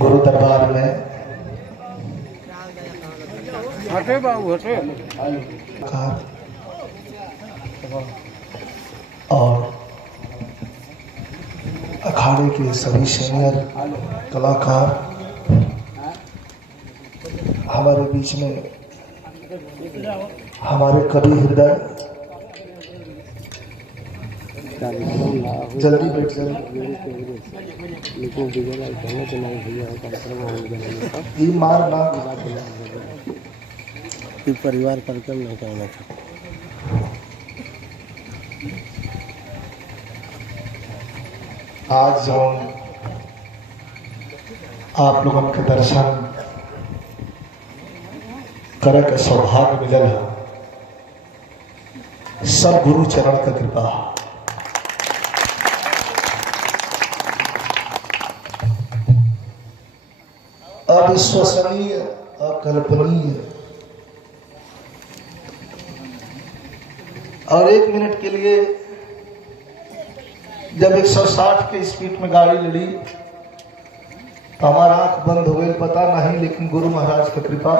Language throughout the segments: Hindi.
गुरु दरबार में हटे बाबू हटे और अखाड़े के सभी सीनियर कलाकार हमारे बीच में, हमारे कवि हृदय, जल्दी बैठ जाए ये मार ना परिवार कार्यक्रम नहीं करना था। आज जो आप लोगों के दर्शन करे का सौभाग्य मिलल है, सब गुरु चरण का कृपा। अविश्वसनीय, अकल्पनीय। और 1 मिनट के लिए जब 160 के स्पीड में गाड़ी लड़ी तो हमारा आंख बंद हो गई, पता नहीं, लेकिन गुरु महाराज की कृपा।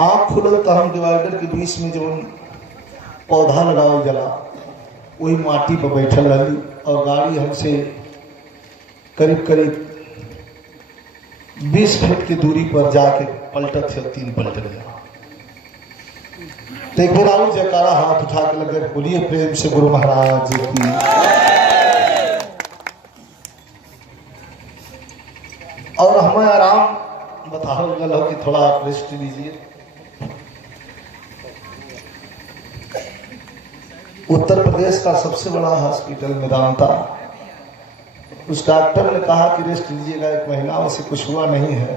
आंख खुलल तो हम डिवाइडर के बीच में जो पौधा लगाओ जला वही माटी पर बैठल रही और गाड़ी हमसे करीब करीब 20 फीट की दूरी पर जाके पलटत से 3 पलट गया। तो एक बार और जयकारा हाथ उठा के लगे, बोलिए प्रेम से गुरु महाराज की। और हमें आराम बताओ गल हो कि थोड़ा रेस्ट लीजिए। उत्तर प्रदेश का सबसे बड़ा हॉस्पिटल मेदांता, उस डॉक्टर ने कहा कि रेस्ट लीजिएगा 1 महीना, वैसे कुछ हुआ नहीं है,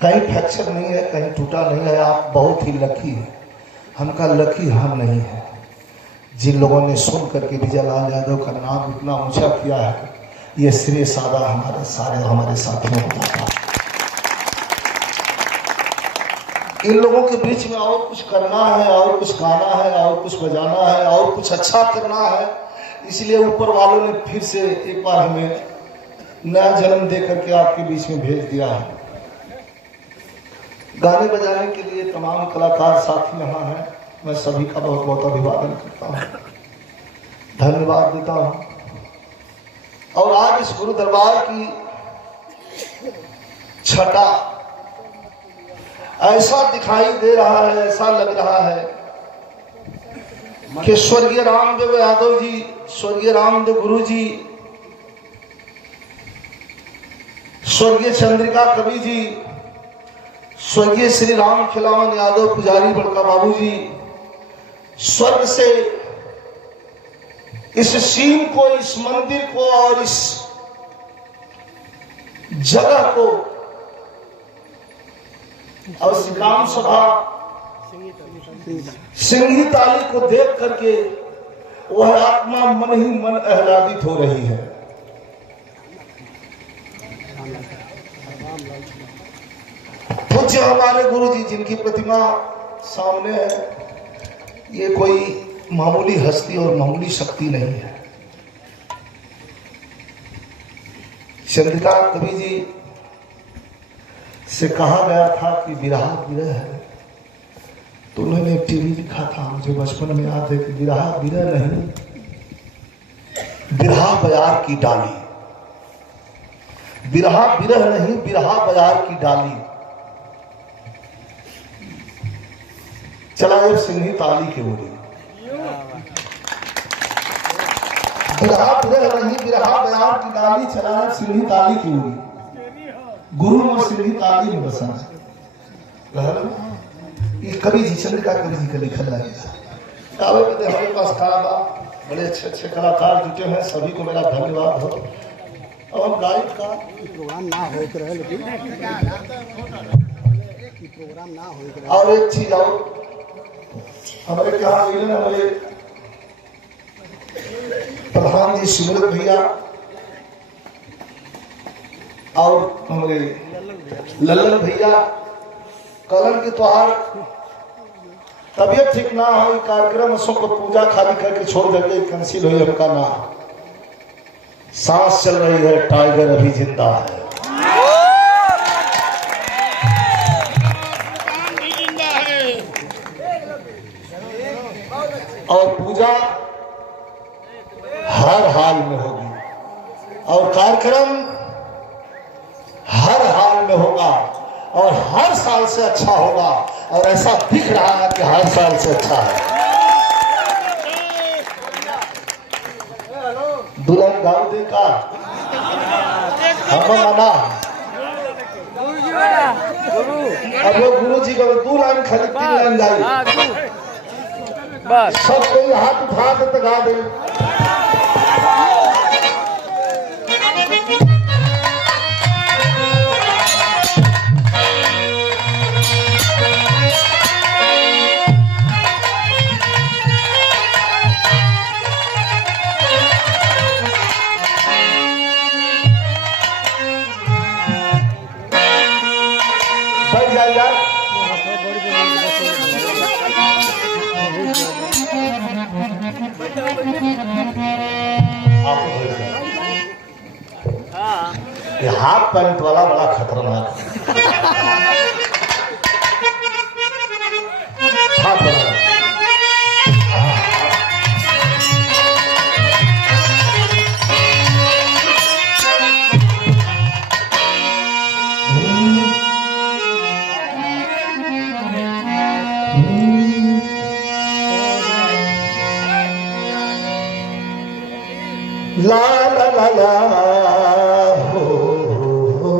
कहीं फ्रैक्चर नहीं है, कहीं टूटा नहीं है, आप बहुत ही लकी है। हमका लकी हम नहीं है। जिन लोगों ने सुन करके विजय लाल यादव का नाम इतना ऊंचा किया है, ये श्रेय सादा हमारे साथियों को था। इन लोगों के बीच में और कुछ करना है, और कुछ गाना है, और कुछ बजाना है, और कुछ अच्छा करना है, इसलिए ऊपर वालों ने फिर से एक बार हमें नया जन्म दे करके आपके बीच में भेज दिया है। गाने बजाने के लिए तमाम कलाकार साथी यहाँ हैं, मैं सभी का बहुत बहुत अभिवादन करता हूँ, धन्यवाद देता हूँ। और आज इस गुरु दरबार की छटा ऐसा दिखाई दे रहा है, ऐसा लग रहा है कि स्वर्गीय रामदेव यादव जी, स्वर्गीय रामदेव गुरु जी, स्वर्गीय चंद्रिका कवि जी, स्वर्गीय श्री राम खिलावन यादव पुजारी बड़का बाबू जी स्वर्ग से इस सीन को, इस मंदिर को और इस जगह को और इस ग्राम सभा सिंही ताली को देख करके वह आत्मा मन ही मन आह्लादित हो रही है। पूज्य हमारे गुरु जी जिनकी प्रतिमा सामने है, ये कोई मामूली हस्ती और मामूली शक्ति नहीं है। चंद्रिका कवि जी से कहा गया था कि विरह विरह है, तो उन्होंने टीवी लिखा था, मुझे बचपन में याद है कि विरह विरह नहीं, विरह बयार की डाली, विरह विरह नहीं, विरह बयार की डाली। चलाए सिंही ताली के बोली, विरह विरह नहीं, विरह बयार की डाली, चलाए सिंही ताली की बोली। गुरु और सिंही ताली में बसा ये कवि जी, चंद्रिका कवि जी का लिखल लगेगा। कावे में हमारे पास कला, बड़े अच्छे अच्छे कलाकार जुटे हैं, सभी को मेरा धन्यवाद हो। और गायक का प्रोग्राम ना हो रहे, लेकिन प्रोग्राम ना हो। और एक चीज और, हमारे क्या हमारे प्रधान जी सिमरत भैया और हमारे लल्लन भैया, कलन के त्योहार तबियत ठीक ना हो, कार्यक्रम को पूजा खाली करके छोड़ देंगे, कैंसिल हुई हमका ना। सांस चल रही है, टाइगर अभी जिंदा है। और पूजा हर हाल में होगी और कार्यक्रम हर हाल में होगा और हर साल से अच्छा होगा और ऐसा दिख रहा है कि हर साल से अच्छा है। दुल्हन दाऊदे का हम माना अब वो गुरु जी का 2 लाइन खाली 3 लाइन गाई बस सब कोई हाथ उठा के तो गा दे। ये हाफ पैंट वाला बड़ा खतरनाक हाथ वाला ला ला ला ला हो, हो।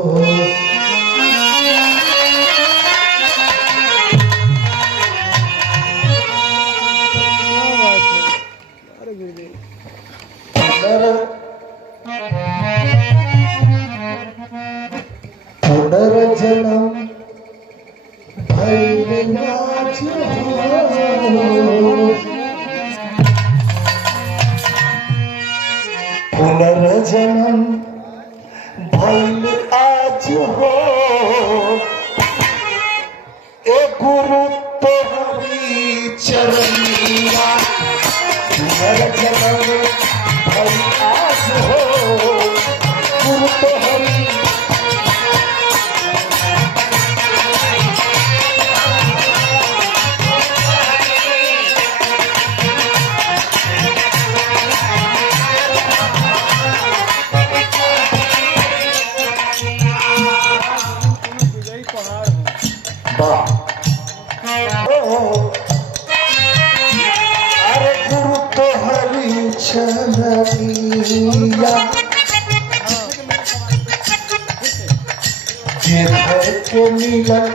पुनर्जन्म भइल आज हो। पुनर्जन्म भइल आज हो ए गुरु तोहरी चरनिया। पुनर्जन्म भइल आज हो गुरु तोहरी अरे गुरु तोहरी चरनिया देख के मिलन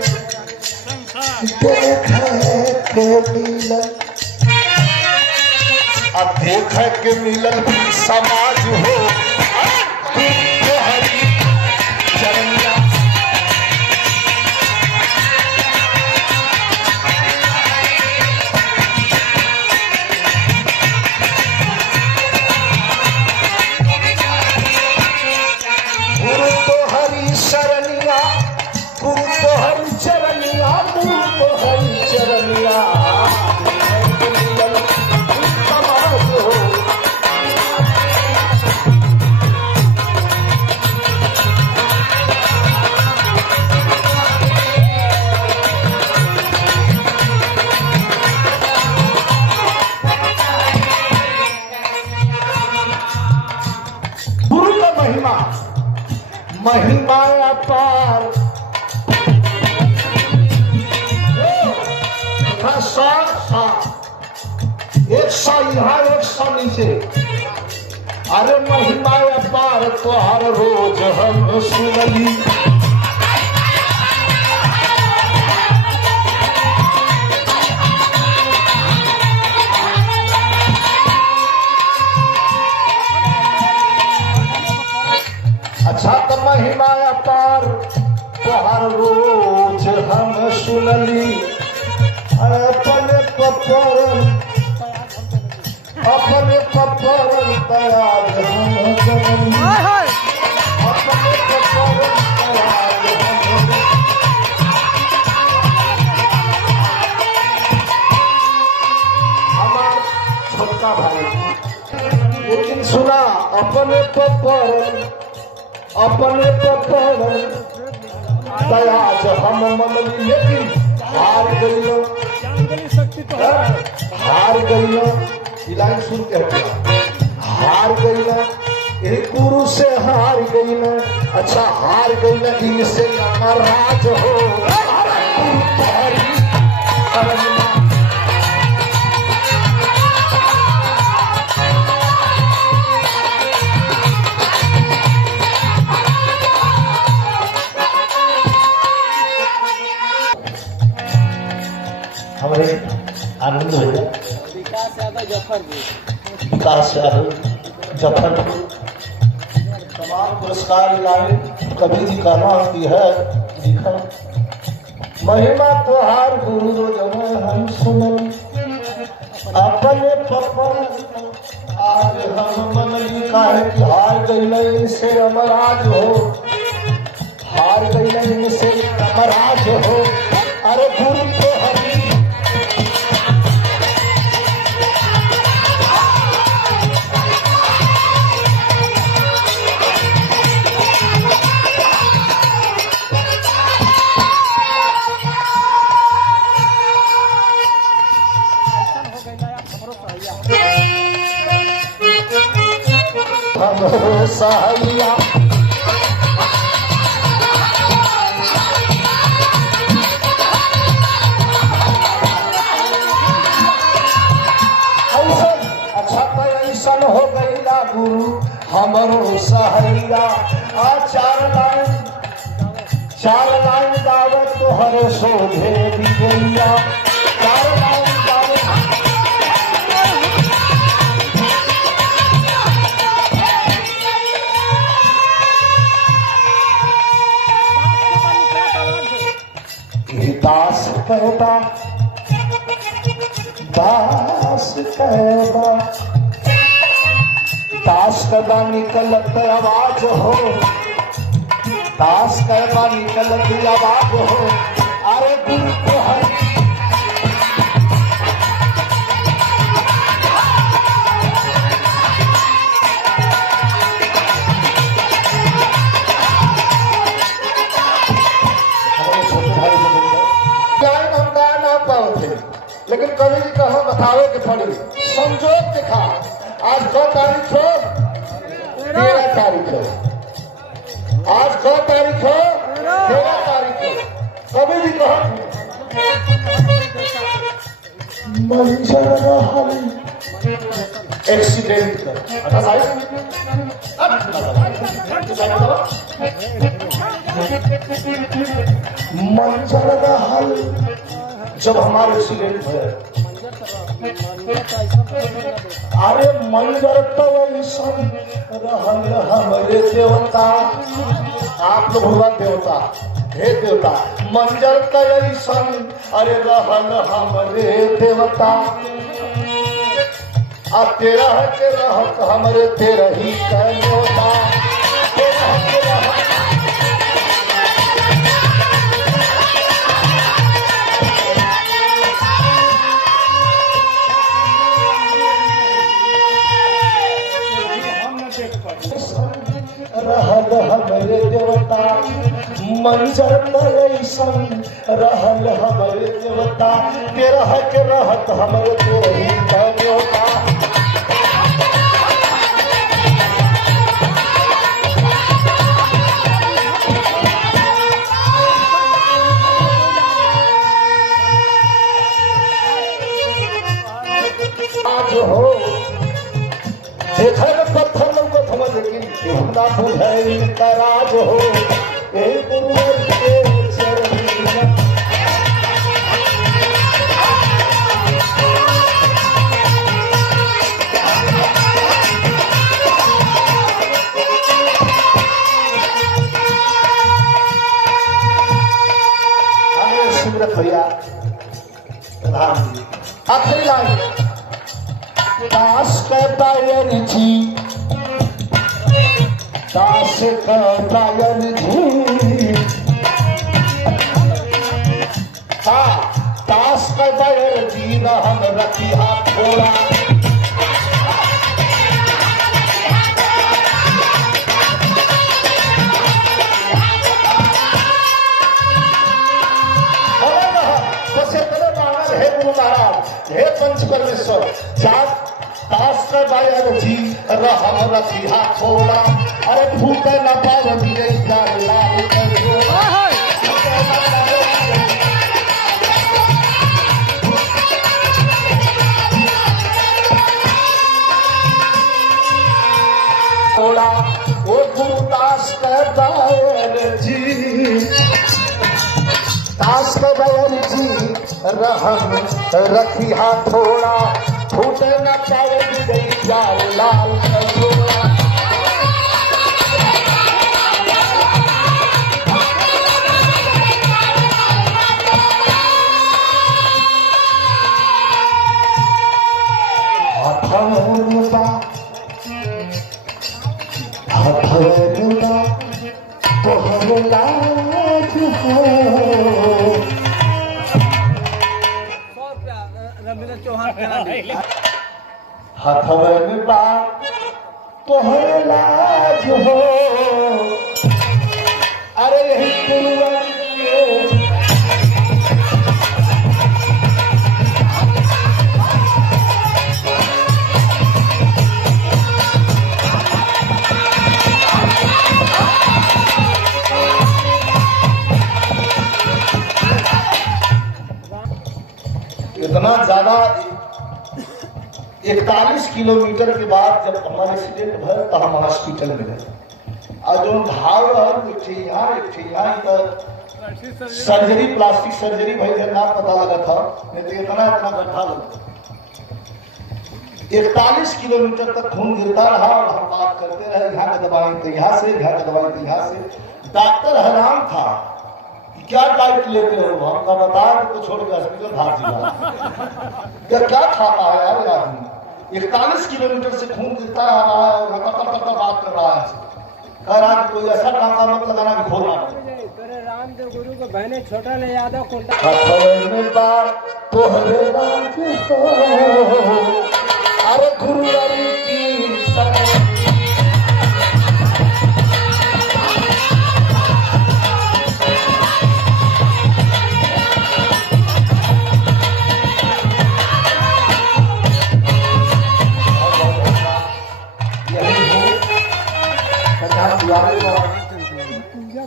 देख के मिलन अब देख के मिलन समाज हो गुरु तोहरी चरनिया। महिमा अपार एक सौ यहाँ 100 नीचे। अरे महिमा अपार तो हर रोज हम सुनली। अच्छा तो महिमा अपार तो हर रोज हम सुनली। अपने पपरन तयार हम जनली। अपने पपरन तयार हम हमार छोटा भाई। लेकिन सुना अपने पपरन दयाज हम मनली लेकिन हार गइलो। हार गई ना, ये लाइन सुन के हटिया। हार गई ना, ये गुरु से हार गई ना। अच्छा हार गई ना, इनसे नाराज हो। गुरु तुम्हारी शरण हमारे आनंद हो गया। विकास यादव जफरपुर। विकास यादव जफरपुर तमाम पुरस्कार लाए। कभी जी का नाम की है लिखा महिमा त्योहार गुरु जो जमा हम सुनन अपने पपन आज हम मन लिखा है कि हार गई नहीं से अमराज हो। हार गई नहीं से अमराज हो। अरे गुरु तो हरी हमरो सहाइया अच्छा तो ऐसन हो गईला गुरु हमरो सहाइया। आ चार लाइन दावत तोहरे शोभे दिवैया। चार लाइन दावत दास कहता दास कहता दास कदा निकलत आवाज हो। दास कदा निकलत आवाज हो। अरे गुरु को हरि लेकिन कवि जी कहा बतावे के पड़ी संजोग दिखा। आज कौ तारीख हो? 13 तारीख है। आज कौ तारीख हो? 13 तारीख है। कवि जी कहा मंजर रहल एक्सीडेंट कर। अच्छा साहब मंजर रहल जब हमारे एक्सीडेंट है। अरे मंजर तो ऐसन रहल हमारे देवता। आप लोग भगवान देवता हे देवता मंजर तो ऐसन अरे रहल हमारे देवता। आ तेरा के रहत हमारे तेरा ही कहता। तेरा के रहत रहल हमारे देवता। मंजर ऐसन रहल हमारे देवता। तेरह के रहत हमारे तेरही देवता। आज हो देखा पत्थर लोग समझ लेकिन हमरा बुझाई राज हो। गुरुवर के चरण हमें सुब्रत भैया प्रधान जी आखिरी लाइन दास कहता है जी दास कहता है जी। हाँ दास कहता है जी न हम रखी हाथ थोड़ा। बायर जी रहम रखिया थोड़ा, अरे फूटे न पाव दिए जान लाल करोड़ा। थोड़ा वो गुरुदास का बायर जी, दास का बायर जी रहम रखिया थोड़ा, फूटे न पावे गई जाल लाल करोड़ा। तोहर लाज हो, 100 रुपया रविंद्र चौहान करा दे। हथवे में बात तोहर लाज हो, अरे यही गुरुवर के इतना ज्यादा 41 किलोमीटर के बाद जब हमारे एक्सीडेंट भर तो हम हॉस्पिटल में गए। और जो घाव रहल एक सर्जरी, प्लास्टिक सर्जरी भाई ना पता लगा था, नहीं तो इतना गड्ढा लगा। 41 किलोमीटर तक खून गिरता रहा और हम बात करते रहे, यहाँ का दवाई तो यहाँ से, यहाँ का दवाई तो यहाँ से। डॉक्टर हैरान था क्या डाइट लेते हो, हमका बता तो छोड़ के हॉस्पिटल भाग जिला क्या खाता है यार आदमी। 41 किलोमीटर से खून गिरता आ रहा है और बात कर रहा है, कह रहा है कोई ऐसा टाका मत लगाना कि खोलना। तेरे रामदेव गुरु को बहने छोटा ले यादव को अरे गुरु की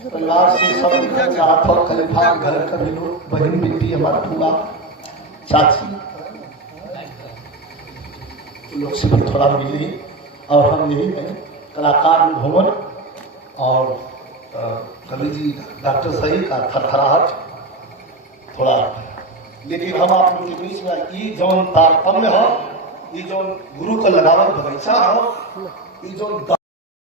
परिवार से सब खलीफा घर का भी लोग, बहन बेटी हमारा पूरा चाची लोग से भी थोड़ा मिली। और हम यही हैं कलाकार भवन और कवि जी डॉक्टर सही का थरथराहट थोड़ा, लेकिन हम आप लोग के बीच में ई जौन तारतम्य हो, ई जौन गुरु का लगावल बगीचा हो, ई जौन